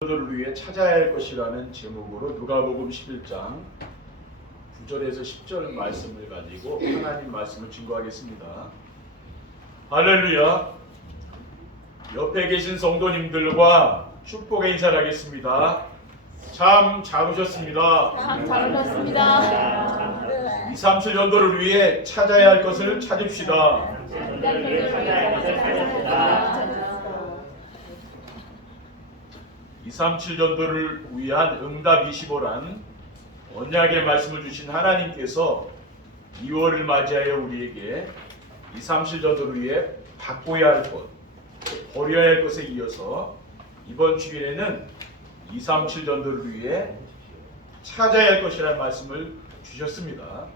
를 위해 찾아야 할 것이라는 제목으로 누가복음 11장 9절에서 10절 말씀을 가지고 하나님 말씀을 증거하겠습니다. 할렐루야. 옆에 계신 성도님들과 축복의 인사를 하겠습니다. 참 잘 오셨습니다. 잘 오셨습니다. 2, 3, 7 전도를 위해 찾아야 할 것을 찾읍시다. 2, 3, 7 전도를 위한 응답 25란 언약의 말씀을 주신 하나님께서 2월을 맞이하여 우리에게 2, 3, 7 전도를 위해 바꿔야 할 것, 버려야 할 것에 이어서 이번 주일에는 2, 3, 7 전도를 위해 찾아야 할 것이라는 말씀을 주셨습니다.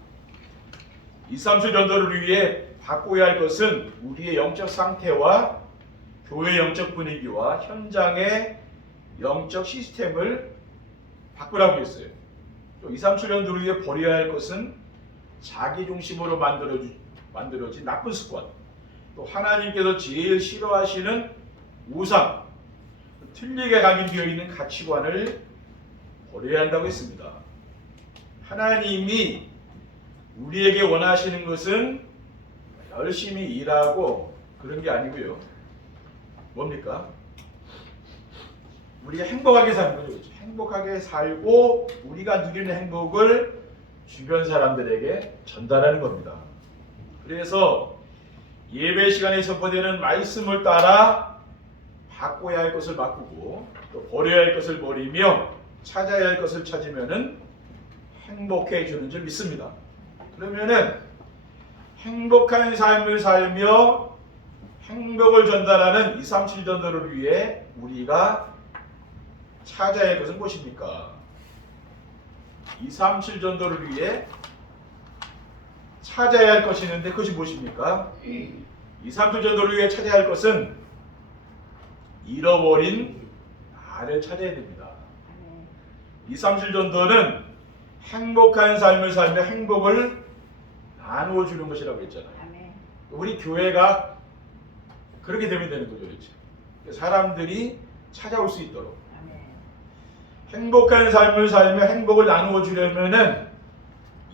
2, 3, 7 전도를 위해 바꿔야 할 것은 우리의 영적 상태와 교회 영적 분위기와 현장의 영적 시스템을 바꾸라고 했어요. 또 2, 3, 7년도를 위해 버려야 할 것은 자기 중심으로 만들어진 나쁜 습관, 또 하나님께서 제일 싫어하시는 우상, 틀리게 각인되어 있는 가치관을 버려야 한다고 했습니다. 하나님이 우리에게 원하시는 것은 열심히 일하고 그런 게 아니고요. 뭡니까? 우리가 행복하게 사는 거죠. 그렇죠? 행복하게 살고 우리가 누리는 행복을 주변 사람들에게 전달하는 겁니다. 그래서 예배 시간에 선포되는 말씀을 따라 바꿔야 할 것을 바꾸고 또 버려야 할 것을 버리며 찾아야 할 것을 찾으면은 행복해지는 줄 믿습니다. 그러면은 행복한 삶을 살며 행복을 전달하는 2, 3, 7 전도를 위해 우리가 찾아야 할 것은 무엇입니까? 2, 3, 7 전도를 위해 찾아야 할 것이 있는데 그것이 무엇입니까? 2, 3, 7 전도를 위해 찾아야 할 것은 잃어버린 나를 찾아야 됩니다. 2, 3, 7 전도는 행복한 삶을 살며 행복을 나누어 주는 것이라고 했잖아요. 우리 교회가 그렇게 되면 되는 거죠. 그렇죠? 사람들이 찾아올 수 있도록 행복한 삶을 살며 행복을 나누어 주려면은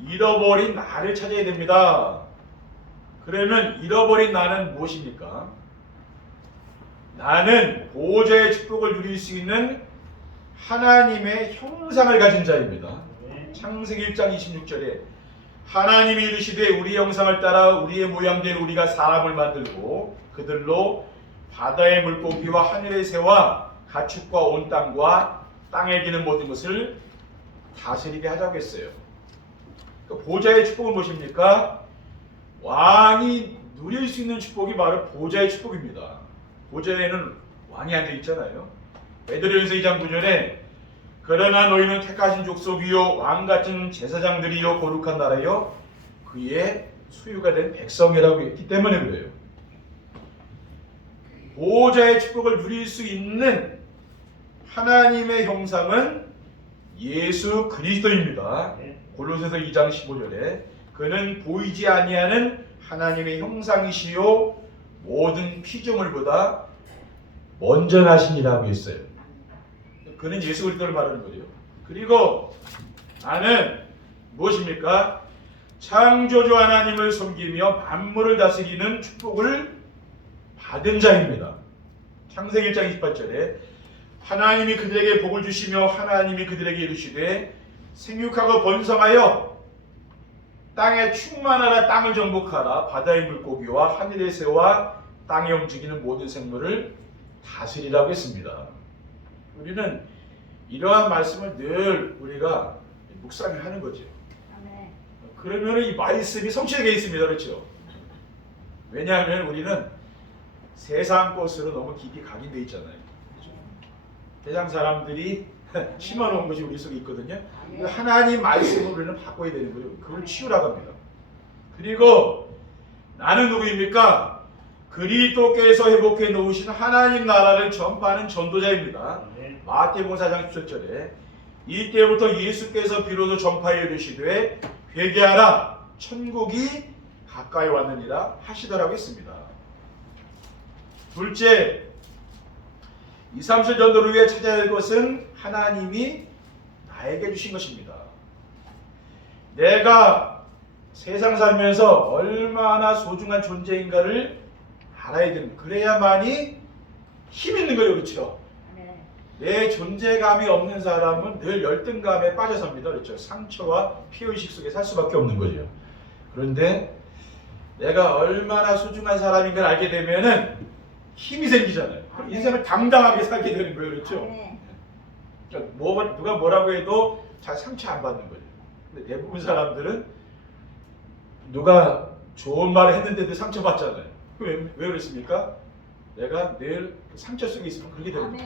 잃어버린 나를 찾아야 됩니다. 그러면 잃어버린 나는 무엇입니까? 나는 보호자의 축복을 누릴 수 있는 하나님의 형상을 가진 자입니다. 창세기 1장 26절에 하나님이 이르시되 우리 형상을 따라 우리의 모양대로 우리가 사람을 만들고 그들로 바다의 물고기와 하늘의 새와 가축과 온 땅과 땅에 기는 모든 것을 다스리게 하자고 했어요. 그러니까 보좌의 축복은 무엇입니까? 왕이 누릴 수 있는 축복이 바로 보좌의 축복입니다. 보좌에는 왕이 앉아 있잖아요. 베드로전서 2장 9절에 그러나 너희는 택하신 족속이요 왕같은 제사장들이요 거룩한 나라요 그의 수유가 된 백성이라고 했기 때문에 그래요. 보호자의 축복을 누릴 수 있는 하나님의 형상은 예수 그리스도입니다. 골로새서 2장 15절에 그는 보이지 아니하는 하나님의 형상이시요 모든 피조물보다 먼저 나시니라고 했어요. 그는 예수 그리스도를 말하는 거죠. 그리고 나는 무엇입니까? 창조주 하나님을 섬기며 만물을 다스리는 축복을 받은 자입니다. 창세기 1장 28절에 하나님이 그들에게 복을 주시며 하나님이 그들에게 이르시되 생육하고 번성하여 땅에 충만하라 땅을 정복하라 바다의 물고기와 하늘의 새와 땅에 움직이는 모든 생물을 다스리라고 했습니다. 우리는 이러한 말씀을 늘 우리가 묵상을 하는 거죠. 그러면 이 말씀이 성취되게 있습니다. 그렇죠? 왜냐하면 우리는 세상 것으로 너무 깊이 각인되어 있잖아요. 그렇죠? 세상 사람들이 심어놓은 것이 우리 속에 있거든요. 하나님 말씀을 우리는 바꿔야 되는 거죠. 그걸 치우라고 합니다. 그리고 나는 누구입니까? 그리스도께서 회복해 놓으신 하나님 나라를 전파하는 전도자입니다. 마태복음 4장 17절에 이때부터 예수께서 비로소 전파해 이르시되 회개하라 천국이 가까이 왔느니라 하시더라고 했습니다. 둘째, 2, 3실 전도를 위해 찾아야 할 것은 하나님이 나에게 주신 것입니다. 내가 세상 살면서 얼마나 소중한 존재인가를 알아야 됩니다. 그래야만이 힘 있는 거예요. 그렇죠? 내 존재감이 없는 사람은 늘 열등감에 빠져 삽니다. 그렇죠? 상처와 피해의식 속에 살 수밖에 없는 거죠. 그런데 내가 얼마나 소중한 사람인 걸 알게 되면은 힘이 생기잖아요. 그럼 인생을 당당하게 살게 되는 거예요. 그렇죠? 그러니까 누가 뭐라고 해도 잘 상처 안 받는 거죠. 근데 대부분 사람들은 누가 좋은 말을 했는데도 상처받잖아요. 왜 그렇습니까? 내가 늘 상처 속에 있으면 그렇게 됩니다.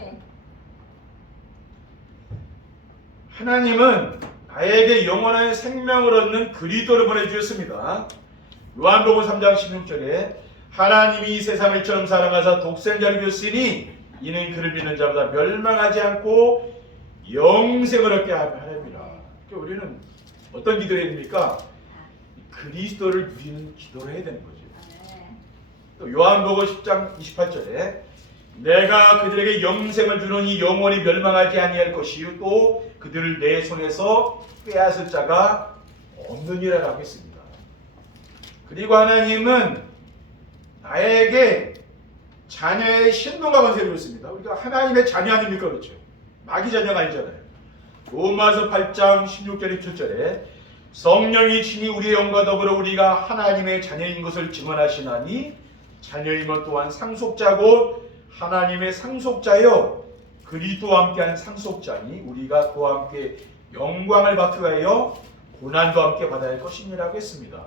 하나님은 나에게 영원한 생명을 얻는 그리스도를 보내주셨습니다. 요한복음 3장 16절에 하나님이 이 세상을 이처럼 사랑하사 독생자를 주셨으니 이는 그를 믿는 자보다 멸망하지 않고 영생을 얻게 하렵니다. 우리는 어떤 기도를 해야 됩니까? 그리스도를 누리는 기도를 해야 되는 거죠. 또 요한복음 10장 28절에 내가 그들에게 영생을 주노니 영원히 멸망하지 아니할 것이요 또 그들을 내 손에서 빼앗을 자가 없느니라라고 했습니다. 그리고 하나님은 나에게 자녀의 신분과 권세를 줬습니다. 우리가 하나님의 자녀 아닙니까? 그렇죠? 마귀 자녀가 아니잖아요. 로마서 8장 16절 17절에 성령이 친히 우리의 영과 더불어 우리가 하나님의 자녀인 것을 증언하시나니 자녀인 것 또한 상속자고 하나님의 상속자여 그리스도와 함께한 상속자니 우리가 그와 함께 영광을 받기 위하여 고난도 함께 받아야 할 것이니라고 했습니다.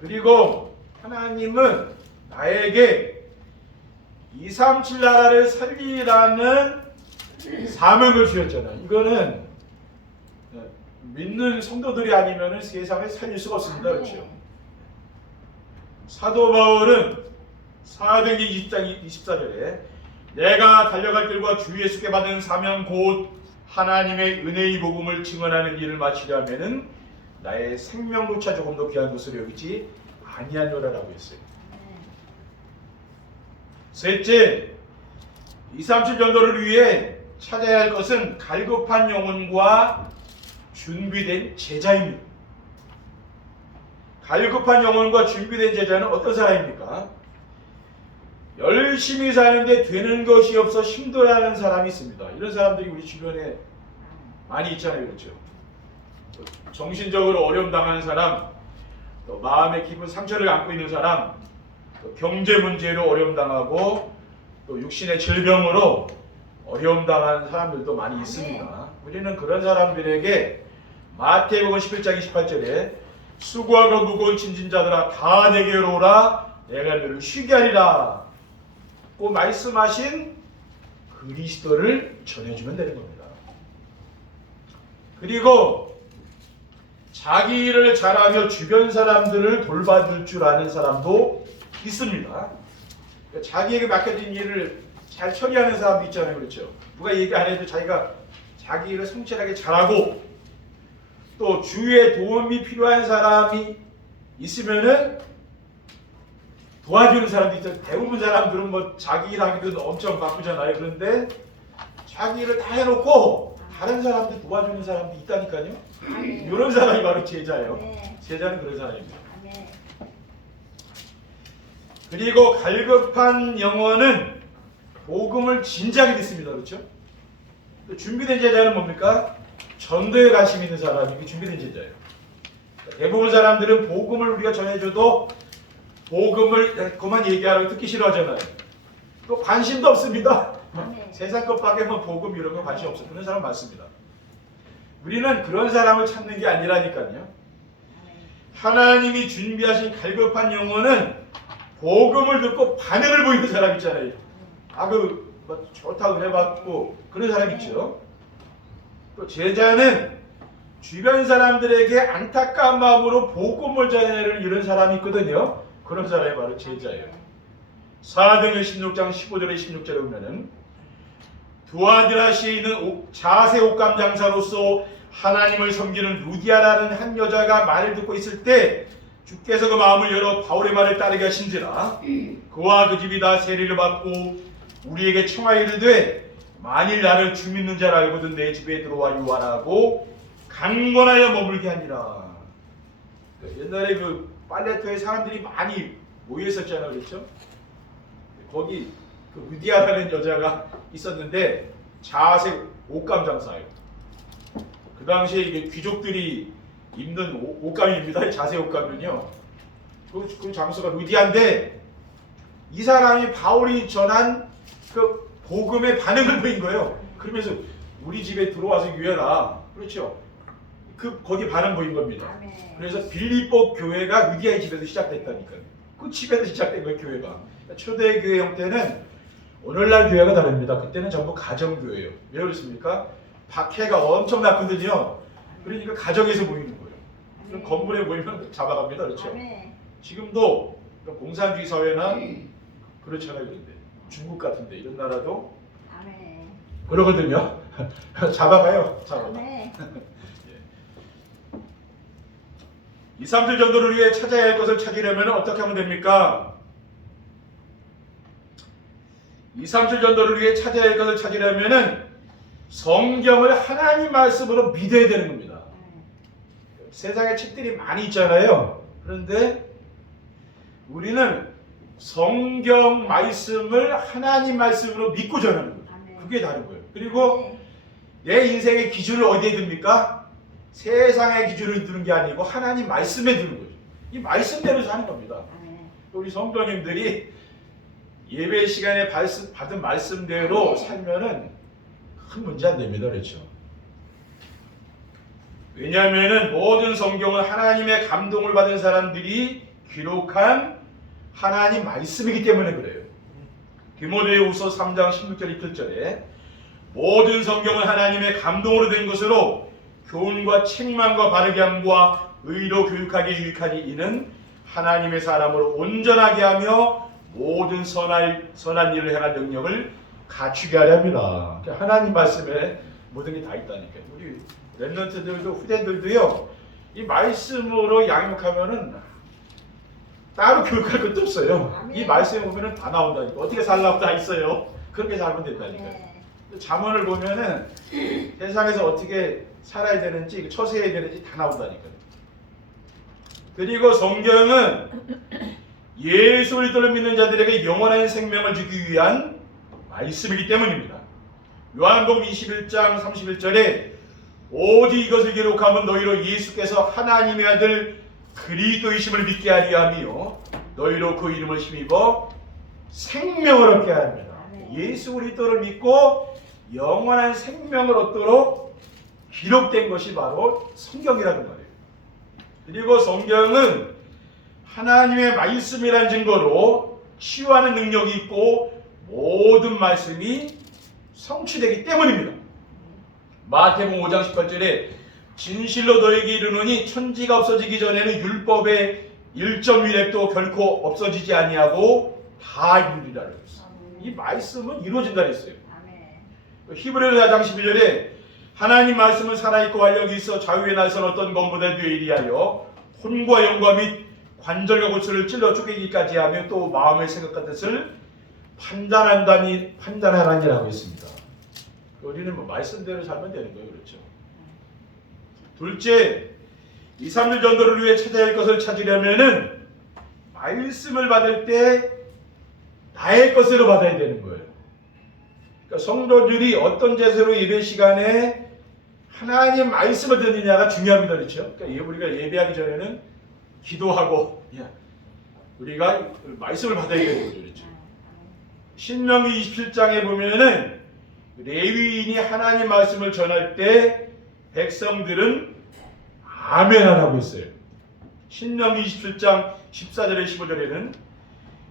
그리고 하나님은 나에게 237 나라를 살리라는 사명을 주셨잖아요. 이거는 믿는 성도들이 아니면 세상을 살릴 수가 없습니다. 그렇죠? 사도 바울은 사도행전 20장 24절에 내가 달려갈 길과 주 예수께 받은 사명 곧 하나님의 은혜의 복음을 증언하는 일을 마치려면은 나의 생명조차 조금도 귀한 것으로 여기지 아니하노라라고 했어요. 셋째, 2, 3칠 전도를 위해 찾아야 할 것은 갈급한 영혼과 준비된 제자입니다. 갈급한 영혼과 준비된 제자는 어떤 사람입니까? 열심히 사는데 되는 것이 없어 힘들어하는 사람이 있습니다. 이런 사람들이 우리 주변에 많이 있잖아요. 그렇죠? 정신적으로 어려움 당하는 사람, 또 마음의 깊은 상처를 안고 있는 사람, 또 경제 문제로 어려움 당하고 또 육신의 질병으로 어려움 당하는 사람들도 많이 있습니다. 우리는 그런 사람들에게 마태복음 11장 28절에 수고하고 무거운 짐진 자들아 다 내게로 오라 내가 너를 쉬게 하리라 고 말씀하신 그리스도를 전해주면 되는 겁니다. 그리고 자기 일을 잘하며 주변 사람들을 돌봐줄 줄 아는 사람도 있습니다. 그러니까 자기에게 맡겨진 일을 잘 처리하는 사람도 있잖아요. 그렇죠? 누가 얘기 안 해도 자기가 자기 일을 성실하게 잘하고 또 주위에 도움이 필요한 사람이 있으면은 도와주는 사람도 있죠. 대부분 사람들은 뭐 자기 일 하기도 엄청 바쁘잖아요. 그런데 자기 일을 다 해놓고 다른 사람들 도와주는 사람도 있다니까요. 이런 사람이 바로 제자예요. 제자는 그런 사람입니다. 그리고 갈급한 영혼은 복음을 진지하게 듣습니다. 그렇죠? 또 준비된 제자는 뭡니까? 전도에 관심 있는 사람이 이게 준비된 제자예요. 대부분 사람들은 복음을 우리가 전해줘도 복음을 그만 얘기하라고 듣기 싫어하잖아요. 또 관심도 없습니다. 세상 것밖에 뭐 복음 이런 거 관심 없어요. 그런 사람 많습니다. 우리는 그런 사람을 찾는 게 아니라니까요. 하나님이 준비하신 갈급한 영혼은 복음을 듣고 반응을 보이는 사람 있잖아요. 뭐 좋다 은혜 받고 그런 사람 있죠. 또 제자는 주변 사람들에게 안타까운 마음으로 복음을 전하는 이런 사람이 있거든요. 그런 사람이 바로 제자예요. 사도행전 16장 15절에 16절에 보면은 두아디라시에 있는 자세 옷감 장사로서 하나님을 섬기는 루디아라는 한 여자가 말을 듣고 있을 때 주께서 그 마음을 열어 바울의 말을 따르게 하신지라 그와 그 집이 다 세례를 받고 우리에게 청하이르되 만일 나를 주 믿는 자라 알거든 내 집에 들어와 유하라고 강권하여 머물게 하니라. 옛날에 그 빨레토에 사람들이 많이 모여 있었잖아요, 그렇죠? 거기 그 루디아라는 여자가 있었는데 자색 옷감 장사예요. 그 당시에 이게 귀족들이 입는 옷감입니다. 자색 옷감은요. 그 장소가 루디아인데 이 사람이 바울이 전한 그 복음의 반응을 보인 거예요. 그러면서 우리 집에 들어와서 유해라. 그렇죠? 거기 반응 보인 겁니다. 그래서 빌립보 교회가 루디아의 집에서 시작됐다니까요. 그 집에서 시작된 거예요, 교회가. 초대교회 형태는 오늘날 교회가 다릅니다. 그때는 전부 가정교회예요. 왜 그렇습니까? 박해가 엄청났거든요. 그러니까 가정에서 모이는 거예요. 그럼 건물에 모이면 잡아갑니다. 그렇죠? 지금도 공산주의 사회나 그렇잖아요. 그런데 중국 같은데 이런 나라도 그러거든요. 잡아가요. 잡아가. 2, 3주 정도를 위해 찾아야 할 것을 찾으려면 어떻게 하면 됩니까? 2, 3주 정도를 위해 찾아야 할 것을 찾으려면 성경을 하나님 말씀으로 믿어야 되는 겁니다. 세상에 책들이 많이 있잖아요. 그런데 우리는 성경 말씀을 하나님 말씀으로 믿고 전하는 거예요. 그게 다른 거예요. 그리고 내 인생의 기준을 어디에 둡니까? 세상의 기준을 두는 게 아니고 하나님 말씀에 두는 거죠. 이 말씀대로 사는 겁니다. 우리 성도님들이 예배 시간에 받은 말씀대로 살면은 큰 문제 안 됩니다. 그렇죠? 왜냐하면은 모든 성경은 하나님의 감동을 받은 사람들이 기록한 하나님 말씀이기 때문에 그래요. 디모데후서 3장 16절 17절에 모든 성경은 하나님의 감동으로 된 것으로 교훈과 책망과 바르게 함과 의로 교육하기에 유익하니 이는 하나님의 사람으로 온전하게 하며 모든 선한 일을 행할 능력을 갖추게 하려 합니다. 하나님 말씀에 모든 게 다 있다니까요. 우리 랩런트들도 후대들도요. 이 말씀으로 양육하면은 따로 교육할 것도 없어요. 이 말씀에 보면은 다 나온다니까. 어떻게 살라고 다 있어요. 그렇게 살면 된다니까요. 잠언을 보면은 세상에서 어떻게 살아야 되는지, 처세해야 되는지 다 나온다니까요. 그리고 성경은 예수 그리스도를 믿는 자들에게 영원한 생명을 주기 위한 말씀이기 때문입니다. 요한복음 21장 31절에 오직 이것을 기록하면 너희로 예수께서 하나님의 아들 그리스도이심을 믿게 하려 하며 너희로 그 이름을 힘입어 생명을 얻게 합니다. 예수 그리스도를 믿고 영원한 생명을 얻도록 기록된 것이 바로 성경이라는 말이에요. 그리고 성경은 하나님의 말씀이라는 증거로 치유하는 능력이 있고 모든 말씀이 성취되기 때문입니다. 마태복음 5장 18절에 진실로 너에게 이르노니 천지가 없어지기 전에는 율법의 1.1획도 결코 없어지지 아니하고 다 이루리라 그랬어요. 이 말씀은 이루어진다 그랬어요. 히브리서 4장 11절에 하나님 말씀은 살아있고 활력이 있어 자유의 날선 어떤 것보다 되리하여 혼과 영과 및 관절과 골수를 찔러 쪼개기까지 하며 또 마음의 생각과 뜻을 판단하라니라고 했습니다. 우리는 말씀대로 살면 되는 거예요. 그렇죠? 둘째, 2, 3일 전도를 위해 찾아야 할 것을 찾으려면은 말씀을 받을 때 나의 것으로 받아야 되는 거예요. 그러니까 성도들이 어떤 자세로 예배 시간에 하나님 말씀을 듣느냐가 중요합니다. 그렇죠? 그러니까 우리가 예배하기 전에는 기도하고 우리가 말씀을 받아야 되는 거죠. 그렇죠? 신명기 27장에 보면은 레위인이 하나님 말씀을 전할 때 백성들은 아멘 하라고 했어요. 신명기 27장 14절에 15절에는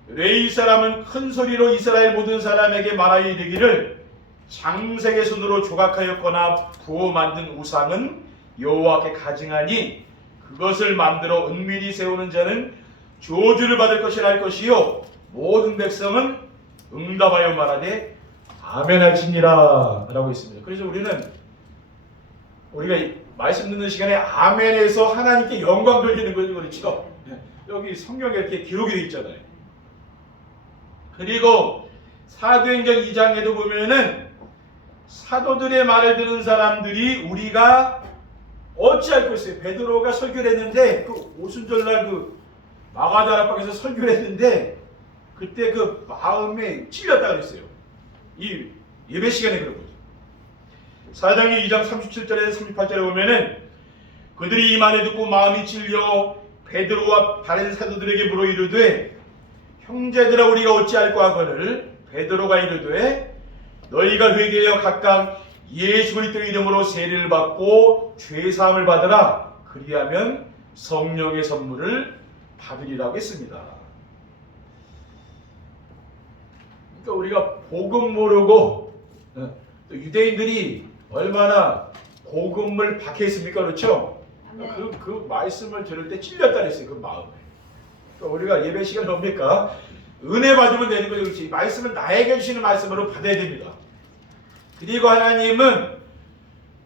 레위 사람은 큰 소리로 이스라엘 모든 사람에게 말하여 이르기를 장색의 손으로 조각하였거나 부어 만든 우상은 여호와께 가증하니 그것을 만들어 은밀히 세우는 자는 저주를 받을 것이라 할 것이요 모든 백성은 응답하여 말하되 아멘 할지니라 라고 있습니다. 그래서 우리가 말씀 듣는 시간에 아멘에서 하나님께 영광 돌리는 거죠. 그렇죠? 여기 성경에 이렇게 기록이 되어 있잖아요. 그리고 사도행전 2장에도 보면은 사도들의 말을 듣는 사람들이 우리가 어찌할 것이에요. 베드로가 설교를 했는데 그 오순절날 그 마가다락방에서 설교를 했는데 그때 그 마음에 찔렸다 그랬어요. 이 예배 시간에 그런 거죠. 사도행전 2장 37절에서 38절에 보면은 그들이 이 말을 듣고 마음이 찔려 베드로와 다른 사도들에게 물어 이르되 형제들아 우리가 어찌할까 하거늘 베드로가 이르되 너희가 회개하여 각각 예수 그리스도의 이름으로 세례를 받고 죄 사함을 받으라 그리하면 성령의 선물을 받으리라고 했습니다. 그러니까 우리가 복음 모르고 또 유대인들이 얼마나 복음을 박해했습니까? 그렇죠? 그 말씀을 들을 때 찔렸다 그랬어요. 그 마음에. 그러니까 우리가 예배 시간이 뭡니까? 은혜 받으면 되는 거죠. 그렇지? 말씀을 나에게 주시는 말씀으로 받아야 됩니다. 그리고 하나님은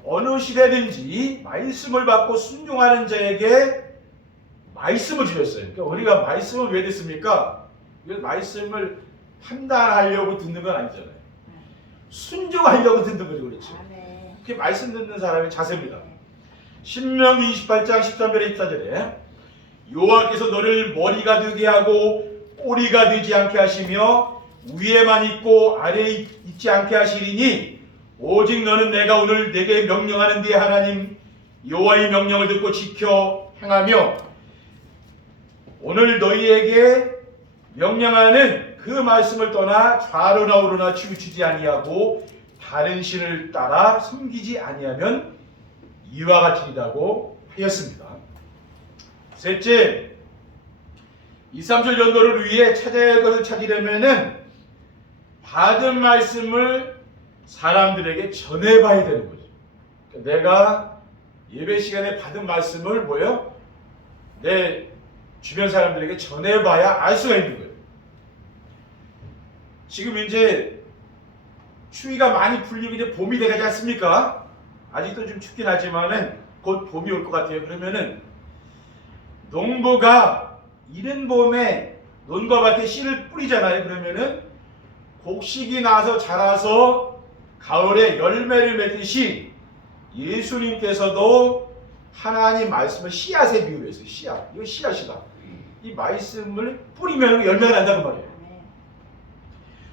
어느 시대든지 말씀을 받고 순종하는 자에게 말씀을 주셨어요. 그러니까 우리가 말씀을 왜 듣습니까? 말씀을 판단하려고 듣는 건 아니잖아요. 순종하려고 듣는 거죠. 그렇지? 그게 말씀 듣는 사람의 자세입니다. 신명기 28장 13절에 14절에 여호와께서 너를 머리가 되게 하고 꼬리가 되지 않게 하시며 위에만 있고 아래에 있지 않게 하시리니 오직 너는 내가 오늘 내게 명령하는 네 하나님 여호와의 명령을 듣고 지켜 행하며 오늘 너희에게 명령하는 그 말씀을 떠나 좌로나 우로나 치우치지 아니하고 다른 신을 따라 섬기지 아니하면 이와 같으리라고 하였습니다. 셋째, 2, 3절 전도를 위해 찾아야 할 것을 찾으려면은 받은 말씀을 사람들에게 전해봐야 되는 거죠. 그러니까 내가 예배 시간에 받은 말씀을 뭐요? 내 주변 사람들에게 전해봐야 알 수가 있는 거예요. 지금 이제 추위가 많이 풀리고 이제 봄이 되지 않습니까? 아직도 좀 춥긴 하지만은 곧 봄이 올 것 같아요. 그러면은 농부가 이른 봄에 논과 밭에 씨를 뿌리잖아요. 그러면은 곡식이 나서 자라서 가을에 열매를 맺듯이 예수님께서도 하나님 말씀을 씨앗에 비유해서 씨앗, 이거 씨앗이다. 이 말씀을 뿌리면 열매가 난다는 말이에요.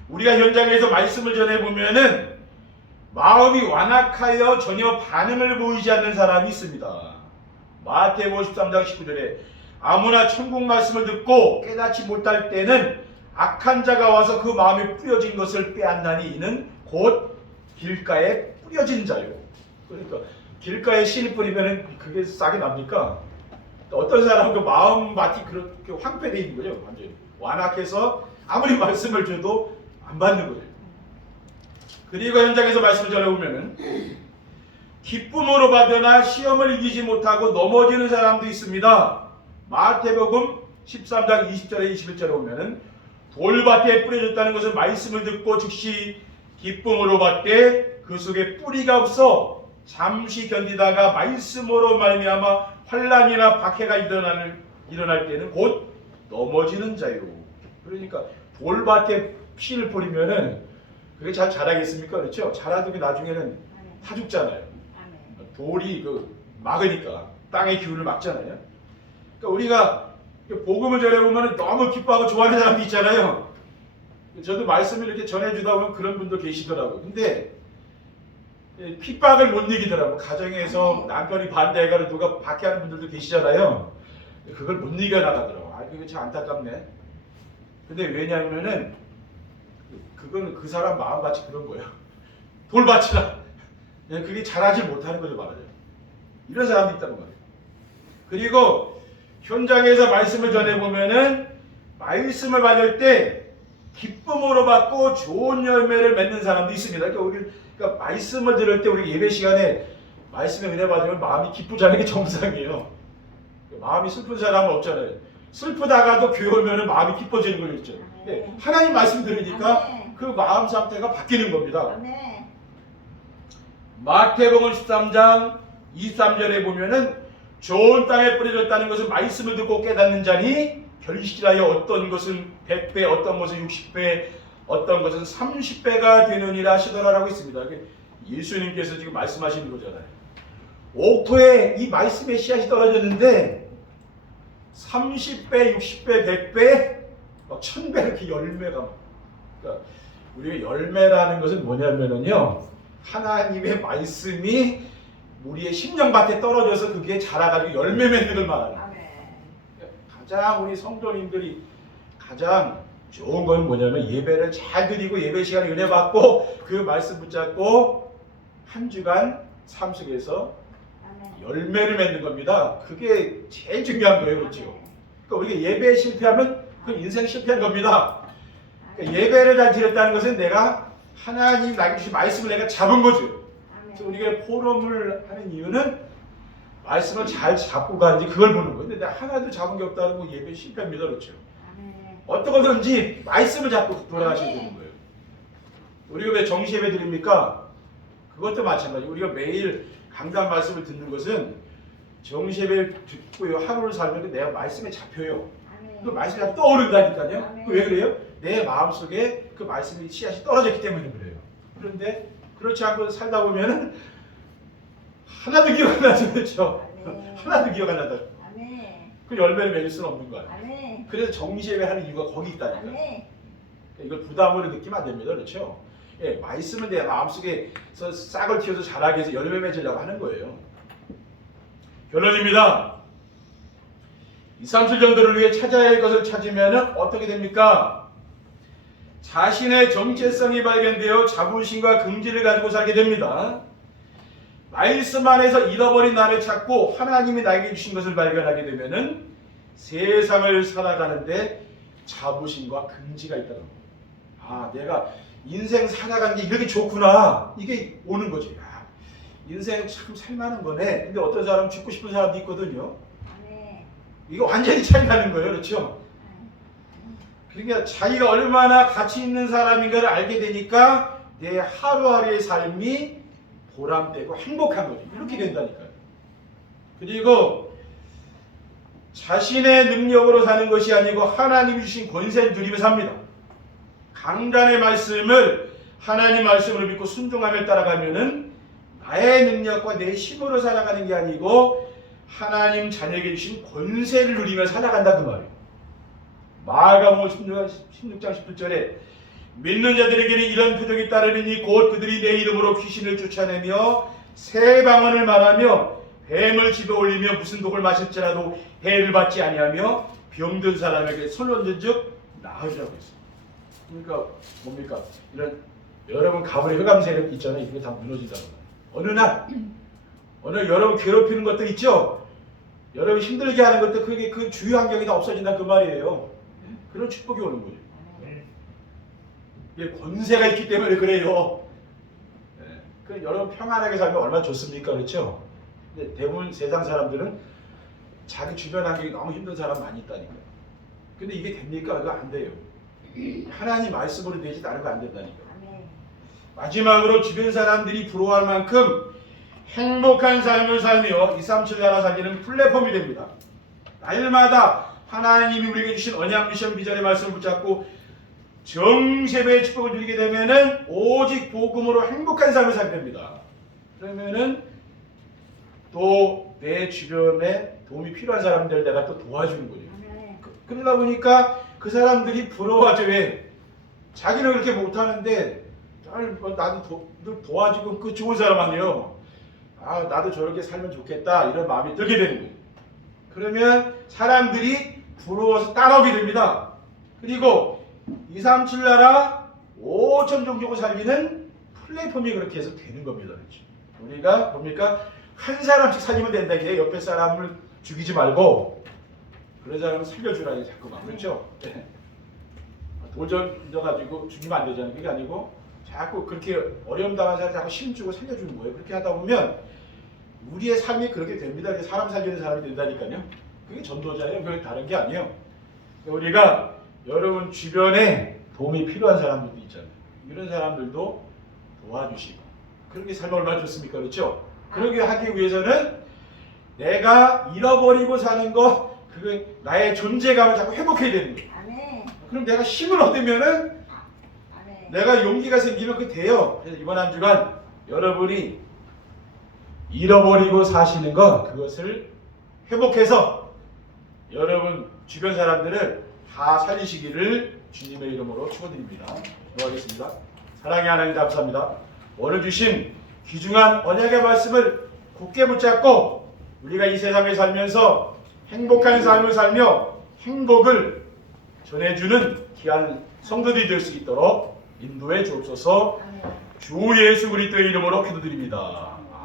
우리가 현장에서 말씀을 전해보면은 마음이 완악하여 전혀 반응을 보이지 않는 사람이 있습니다. 마태복음 13장 19절에 아무나 천국 말씀을 듣고 깨닫지 못할 때는 악한 자가 와서 그 마음에 뿌려진 것을 빼앗나니 이는 곧 길가에 뿌려진 자요. 그러니까 길가에 씨를 뿌리면 그게 싹이 납니까? 어떤 사람은 그 마음밭이 그렇게 황폐되어 있는 거죠. 완전히 완악해서 아무리 말씀을 줘도 안 받는 거예요. 그리고 현장에서 말씀을 전해보면은 기쁨으로 받으나 시험을 이기지 못하고 넘어지는 사람도 있습니다. 마태복음 13장 20절에 21절에 보면은 돌밭에 뿌려졌다는 것은 말씀을 듣고 즉시 기쁨으로 받되 그 속에 뿌리가 없어 잠시 견디다가 말씀으로 말미암아 환난이나 박해가 일어날 때는 곧 넘어지는 자요. 그러니까 돌밭에 씨를 뿌리면은 그게 잘 자라겠습니까? 그렇죠? 자라도 나중에는 다 죽잖아요. 돌이 막으니까 땅의 기운을 막잖아요. 그러니까 우리가 복음을 전해보면 너무 기뻐하고 좋아하는 사람도 있잖아요. 저도 말씀을 이렇게 전해주다 보면 그런 분도 계시더라고요. 근데 핍박을 못 이기더라고요. 가정에서 남편이 반대해가지고 누가 박해하는 분들도 계시잖아요. 그걸 못 이겨나가더라고요. 아, 그게 참 안타깝네. 근데 왜냐하면은 그거는 그 사람 마음밭이 그런 거예요. 돌밭이라. 그게 자라지 못하는 거죠, 말하자면. 이런 사람도 있다는 거예요. 그리고 현장에서 말씀을 전해보면은 말씀을 받을 때 기쁨으로 받고 좋은 열매를 맺는 사람도 있습니다. 그러니까 말씀을 들을 때 우리 예배 시간에 말씀에 은혜 받으면 마음이 기쁘지 않은 게 정상이에요. 마음이 슬픈 사람은 없잖아요. 슬프다가도 교회 오면 마음이 기뻐지는 거 있죠. 하나님 말씀 들으니까 그 마음 상태가 바뀌는 겁니다. 마태복음 13장 23절에 보면은 좋은 땅에 뿌려졌다는 것은 말씀을 듣고 깨닫는 자니 결실하여 어떤 것은 100배, 어떤 것은 60배, 어떤 것은 30배가 되느니라 하시더라라고 있습니다. 예수님께서 지금 말씀하시는 거잖아요. 옥토에 이 말씀의 씨앗이 떨어졌는데 30배, 60배, 100배, 막 1000배 이렇게 열매가 막. 그러니까 우리가 열매라는 것은 뭐냐면은요, 하나님의 말씀이 우리의 심령밭에 떨어져서 그게 자라가지고 열매 맺는 걸 말하는 거예요. 가장 우리 성도님들이 가장 좋은 건 뭐냐면 예배를 잘 드리고 예배 시간에 은혜 받고 그 말씀 붙잡고 한 주간 삶 속에서 열매를 맺는 겁니다. 그게 제일 중요한 거예요. 그렇죠? 그러니까 우리가 예배에 실패하면 그건 인생 실패한 겁니다. 그러니까 예배를 잘 드렸다는 것은 내가 하나님 나에게 주신 말씀을 내가 잡은 거죠. 그래서 우리가 포럼을 하는 이유는 말씀을 잘 잡고 가는지 그걸 보는 거예요. 근데 내가 하나도 잡은 게 없다는 거 예배 실패합니다. 그렇죠? 어떤 거든지 말씀을 잡고 돌아가셔야 되는 거예요. 우리가 왜 정시 예배 드립니까? 그것도 마찬가지고 우리가 매일 강단 말씀을 듣는 것은 정시 예배를 듣고요. 하루를 살면 내가 말씀에 잡혀요. 그 말씀이 자꾸 떠오른다니까요. 왜 그래요? 내 마음속에 그 말씀이 씨앗이 떨어졌기 때문에 그래요. 그런데 그렇지 않고 살다 보면은 하나도 기억 안 나죠. 그렇죠? 하나도 기억 안 나다. 그 열매를 맺을 수는 없는 거예요. 그래서 정시예배 하는 이유가 거기 있다니까. 이걸 부담으로 느끼면 안 됩니다. 그렇죠? 예, 말씀은 내 마음속에서 싹을 틔워서 자라게 해서 열매 맺으려고 하는 거예요. 결론입니다. 2, 3주 정도를 위해 찾아야 할 것을 찾으면 어떻게 됩니까? 자신의 정체성이 발견되어 자부심과 긍지를 가지고 살게 됩니다. 말씀 안에서 잃어버린 나를 찾고 하나님이 나에게 주신 것을 발견하게 되면은 세상을 살아가는데 자부심과 긍지가 있다는 거예요. 아, 내가 인생 살아가는 게 이렇게 좋구나. 이게 오는 거죠. 야, 인생 참 살만한 거네. 근데 어떤 사람은 죽고 싶은 사람도 있거든요. 이거 완전히 차이 나는 거예요. 그렇죠? 그러니까 자기가 얼마나 가치 있는 사람인가를 알게 되니까 내 하루하루의 삶이 보람되고 행복한 거죠. 이렇게 된다니까요. 그리고 자신의 능력으로 사는 것이 아니고 하나님이 주신 권세를 누리며 삽니다. 강단의 말씀을 하나님 말씀으로 믿고 순종하며 따라가면은 나의 능력과 내 힘으로 살아가는 게 아니고 하나님 자녀에게 주신 권세를 누리며 살아간다 그 말이에요. 마가복음 16장 17절에 믿는 자들에게는 이런 표적이 따르리니 곧 그들이 내 이름으로 귀신을 쫓아내며 새 방언을 말하며 뱀을 집에 올리며 무슨 독을 마실지라도 해를 받지 아니하며 병든 사람에게 손을 얹은즉 나으리라고 했어요. 그러니까 뭡니까? 이런 여러분 가문의 흑암 세력 있잖아요. 이게 다 무너진다는 거예요. 어느 날 여러분 괴롭히는 것들 있죠? 여러분 힘들게 하는 것들 그게 그 주위 환경이 다 없어진다 그 말이에요. 그런 축복이 오는 거죠. 이게 권세가 있기 때문에 그래요. 그 여러분 평안하게 살면 얼마나 좋습니까? 그렇죠? 근데 대부분 세상 사람들은 자기 주변 환경이 너무 힘든 사람 많이 있다니까요. 근데 이게 됩니까? 그거 안 돼요. 하나님 말씀으로 되지 다른 거 안 된다니까요. 마지막으로 주변 사람들이 부러워할 만큼 행복한 삶을 살며 2, 3, 7 나라 살리는 플랫폼이 됩니다. 날마다 하나님이 우리에게 주신 언약 미션 비전의 말씀을 붙잡고 정세배의 축복을 누리게 되면은 오직 복음으로 행복한 삶을 살게 됩니다. 그러면은 또 내 주변에 도움이 필요한 사람들 내가 또 도와주는 거죠. 그러다 보니까 그 사람들이 부러워하죠. 왜? 자기는 그렇게 못하는데 나도 도와주고 그 좋은 사람 아니에요. 아, 나도 저렇게 살면 좋겠다 이런 마음이 들게 되는 거예요. 그러면 사람들이 부러워서 따라오게 됩니다. 그리고 2, 3, 7 나라 5천 종족을 살리는 플랫폼이 그렇게 해서 되는 겁니다. 그렇죠? 우리가 뭡니까? 한 사람씩 살리면 된다. 이게 옆에 사람을 죽이지 말고 그런 사람을 살려주라니 자꾸만. 그렇죠? 네. 도전져가지고 죽이면 안 되잖아요. 그게 아니고 자꾸 그렇게 어려움 당한 사람 자꾸 힘주고 살려주는 거예요. 그렇게 하다 보면 우리의 삶이 그렇게 됩니다. 사람 살리는 사람이 된다니까요. 그게 전도자예요. 그게 다른 게 아니에요. 우리가 여러분 주변에 도움이 필요한 사람들도 있잖아요. 이런 사람들도 도와주시고 그렇게 살면 얼마나 좋습니까? 그렇죠? 그러게 하기 위해서는 내가 잃어버리고 사는 거 그게 나의 존재감을 자꾸 회복해야 되는 거예요. 그럼 내가 힘을 얻으면은 내가 용기가 생기면 그 돼요. 그래서 이번 한 주간 여러분이 잃어버리고 사시는 것, 그것을 회복해서 여러분 주변 사람들을 다 살리시기를 주님의 이름으로 축원드립니다. 기도하겠습니다. 사랑의 하나님 감사합니다. 오늘 주신 귀중한 언약의 말씀을 굳게 붙잡고 우리가 이 세상에 살면서 행복한 삶을 살며 행복을 전해주는 귀한 성도들이 될 수 있도록 인도해 주옵소서. 주 예수 그리스도의 이름으로 기도드립니다.